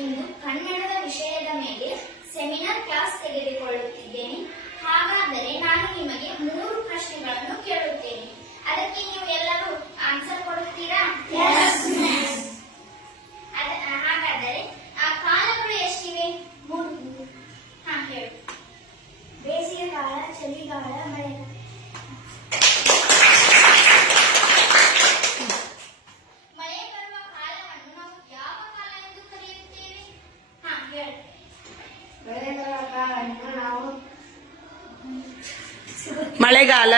ಇಂದು ಕನ್ನಡದ ವಿಷಯದ ಮೇಲೆ ಸೆಮಿನಾರ್ ಕ್ಲಾಸ್ ತೆಗೆದುಕೊಳ್ಳುತ್ತಿದ್ದೇನೆ. ಹಾಗಾದರೆ ನಾನು ನಿಮಗೆ 3 ಪ್ರಶ್ನೆಗಳನ್ನು ಕೇಳುತ್ತೇನೆ. ಅದಕ್ಕೆ ನೀವು ಎಲ್ಲರೂ ಆನ್ಸರ್ ಕೊಡುತ್ತೀರಾ? ಹಾಗಾದರೆ ಆ ಕಾಲಗಳು ಎಷ್ಟಿವೆ? 3. ಹೇಳು. ಬೇಸಿಗೆಗಾಲ, ಚಳಿಗಾಲ, ಮಳೆಗಾಲ. ಮಳೆ ಬರುವ ಕಾಲವನ್ನು ನಾವು ಯಾವ ಕಾಲ ಎಂದು ಕರೆಯುತ್ತೇವೆ? ಹೇಳು. ಮಳೆ ಬರುವ ಕಾಲವನ್ನು ನಾವು ಮಳೆಗಾಲ.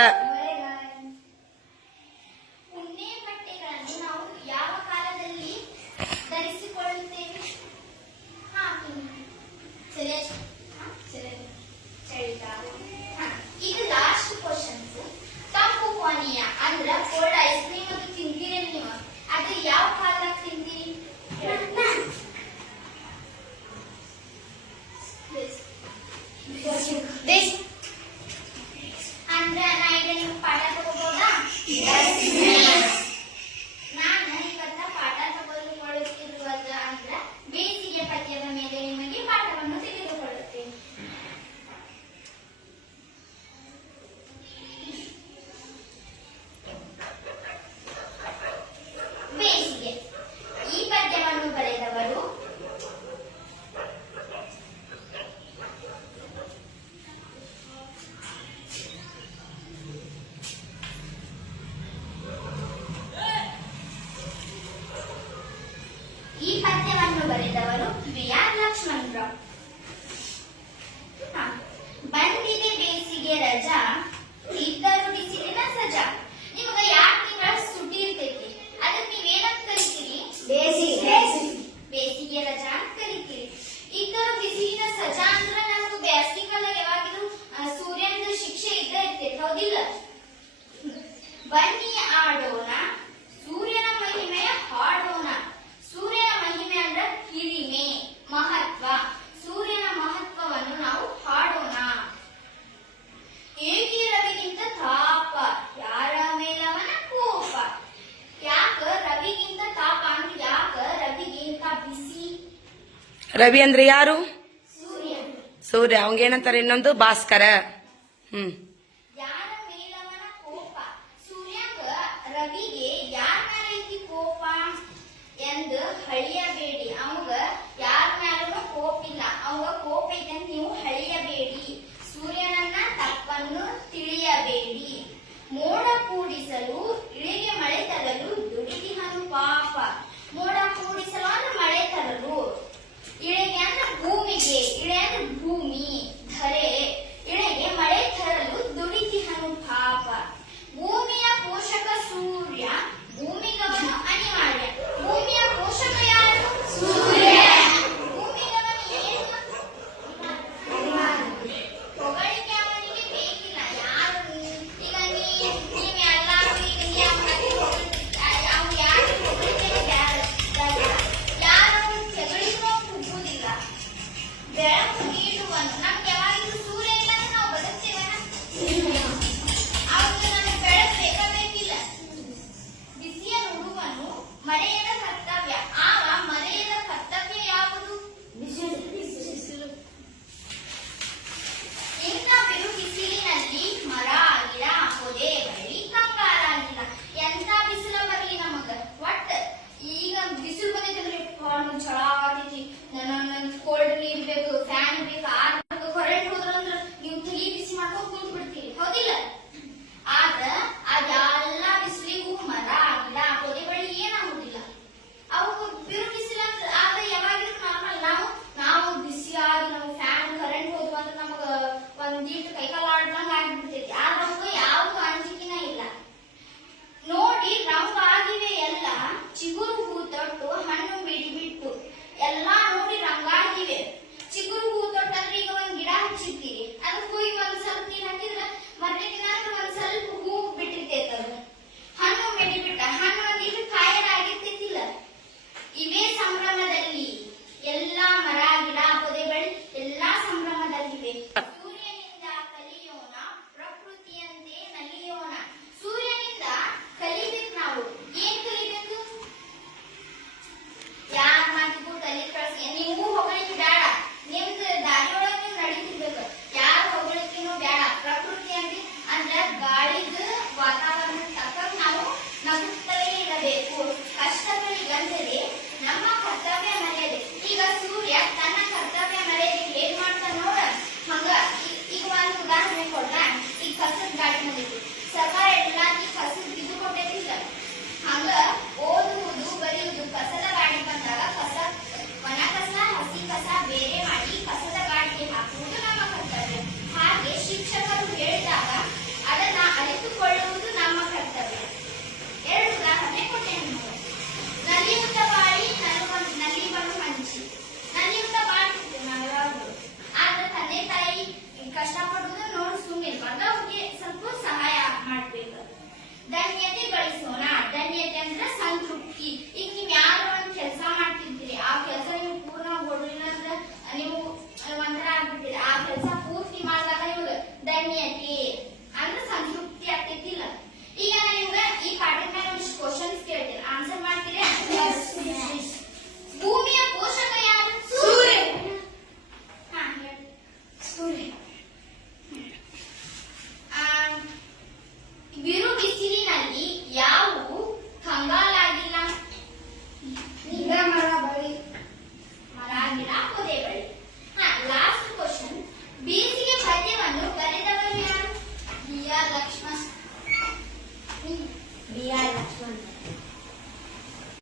ಉಣ್ಣೆ ಬಟ್ಟೆಗಳನ್ನು ನಾವು ಯಾವ ಕಾಲದಲ್ಲಿ ಧರಿಸಿಕೊಳ್ಳುತ್ತೇವೆ? ಚಳಿಗಾಲ. ಇದು ಲಾಸ್ಟ್ ಕ್ವಶನ್ಸ್. ತಂಪು ಪಾನೀಯ ಅಂದ್ರ ಕೋಲ್ಡ್ ಐಸ್ ಕ್ರೀಮ್ ಅದು ತಿಂತೀರಿ ನೀವು. ಅದು ಯಾವ ಕಾಲದಾಗ ತಿಂತೀರಿ? ಅಂದ್ರ ನಾ ಈಗ ನಿಮ್ಗೆ ಪಾಠ ತಗೋಬೋದಾ? ನಾನು ಇವತ್ತ ಪಾಠ ತೆಗೆದುಕೊಳ್ಳುತ್ತಿರುವಾಗ ಅಂದ್ರ ಬೇಸಿಗೆ ಪದ್ಯದ ಮೇಲೆ ನಿಮಗೆ ಪಾಠವನ್ನು ತೆಗೆದುಕೊಳ್ಳುತ್ತೇನೆ. ಬೇಸಿಗೆ. ಈ ಪದ್ಯವನ್ನು ಬರೆದವರು ವಿ.ಆರ್. ಲಕ್ಷ್ಮಣರಾವ್. ಬಂದಿದೆ ಬೇಸಿಗೆ ರಜಾ, ಇದ್ದರು ಬಿಸಿಲಿನ ಸಜಾ. ನಿಮಗ 2 ತಿಂಗಳ ಸುಟಿ ಇರ್ತೈತಿ. ಅದಕ್ಕೆ ನೀವೇನಂತ ಕರಿತೀರಿ? ಬೇಸಿಗೆ ರಜಾ ಅಂತ ಕರಿತೀರಿ. ಇದ್ದರು ಬಿಸಿಲಿನ ಸಜಾ ಅಂದ್ರ ನಮ್ದು ಬೇಸಿಗೆ ಕಾಲದಾಗ ಯಾವಾಗಿದ್ರು ಸೂರ್ಯನ ಶಿಕ್ಷೆ ಇದ್ದ ಇರ್ತೈತಿ, ಹೌದಿಲ್ಲ? ಬನ್ನಿ ಆಡೋಣ, ಸೂರ್ಯನ ಮಹಿಮೆಯ ಹಾಡೋಣ. ಸೂರ್ಯನ ಮಹಿಮೆ ಅಂದ್ರೆ ಹಿರಿಮೆ, ಮಹತ್ವ. ಸೂರ್ಯನ ಮಹತ್ವವನ್ನು ನಾವು ಹಾಡೋಣ. ಏಕೆ ರವಿಗಿಂತ ತಾಪ, ಯಾರ ಮೇಲವನ ಕೋಪ. ಯಾಕ ರವಿಗಿಂತ ತಾಪ ಅಂದ್ರೆ ಯಾಕ ರವಿಗಿಂತ ಬಿಸಿ? ರವಿ ಅಂದ್ರೆ ಯಾರು? ಸೂರ್ಯ. ಸೂರ್ಯ. ಅವಂಗೇನಂತಾರೆ ಇನ್ನೊಂದು? ಭಾಸ್ಕರ. ಯಾರ ಮೇಲವನ ಕೋಪ. ಸೂರ್ಯಂಗ ರವಿಗೆ ಯಾರ ಮೇಲೆ ಐತಿ ಕೋಪ ಎಂದು ಹಳಿಯಬೇಡಿ. ಅವಾಗ ಯಾರ ಮೇಲೂ ಕೋಪಿಲ್ಲ, ಅವಾಗ ಕೋಪ ಐತೆ ಅಂತ ನೀವು ಹಳಿಯಬೇಡಿ. ಸೂರ್ಯನನ್ನ ತಪ್ಪನ್ನು ತಿಳಿಯಬೇಡಿ. ಮೋಡ ಕೂಡಿಸಲು ಇಳಿಗೆ ಮಳೆ ತರಲು ದುಡಿದಿಹನು ಪಾಪ. ಮೋಡ ಕೂಡಿಸಲು ಅಂದ್ರೆ ಮಳೆ ತರಲು, ಇಳೆಗೆ ಅಂದ್ರೆ ಭೂಮಿಗೆ, ಇಳೆ ಅಂದ್ರೆ ಭೂಮಿ ಧರೆ, ಇಳೆಗೆ ಮಳೆ ತರಲು ದುಡಿದಿಹನು ಪಾಪ. ಭೂಮಿಯ ಪೋಷಕ ಸೂರ್ಯ, ಭೂಮಿಗಮನ ಅನಿವಾರ್ಯ. ಭೂಮಿಯ ಪೋಷಕ ಯಾರು? ಸೂರ್ಯ. ಭೂಮಿಗಮನ ಏನು? ಹೊಗಳಿಕೆ ಅವನಿಗೆ ಬೇಕಿಲ್ಲ. ಯಾರು ಈಗ ನೀವೆಲ್ಲರೂ ಈಗ ಅವ್ನು ಯಾರು ಹೊಗಳಿಕೆ ಯಾರು ತೆಗಳಿದ್ರು ಕುಗ್ಗುವುದಿಲ್ಲ. ಬೆಳಕು ನೀಡುವನು. ನಮ್ಗೆ ಯಾವಾಗಿದ್ರು ಸೂರ್ಯ ಧನ್ಯತೆ ಗಳಿಸೋಣ. ಧನ್ಯತೆ ಅಂದ್ರೆ ಸಂತೃಪ್ತಿ.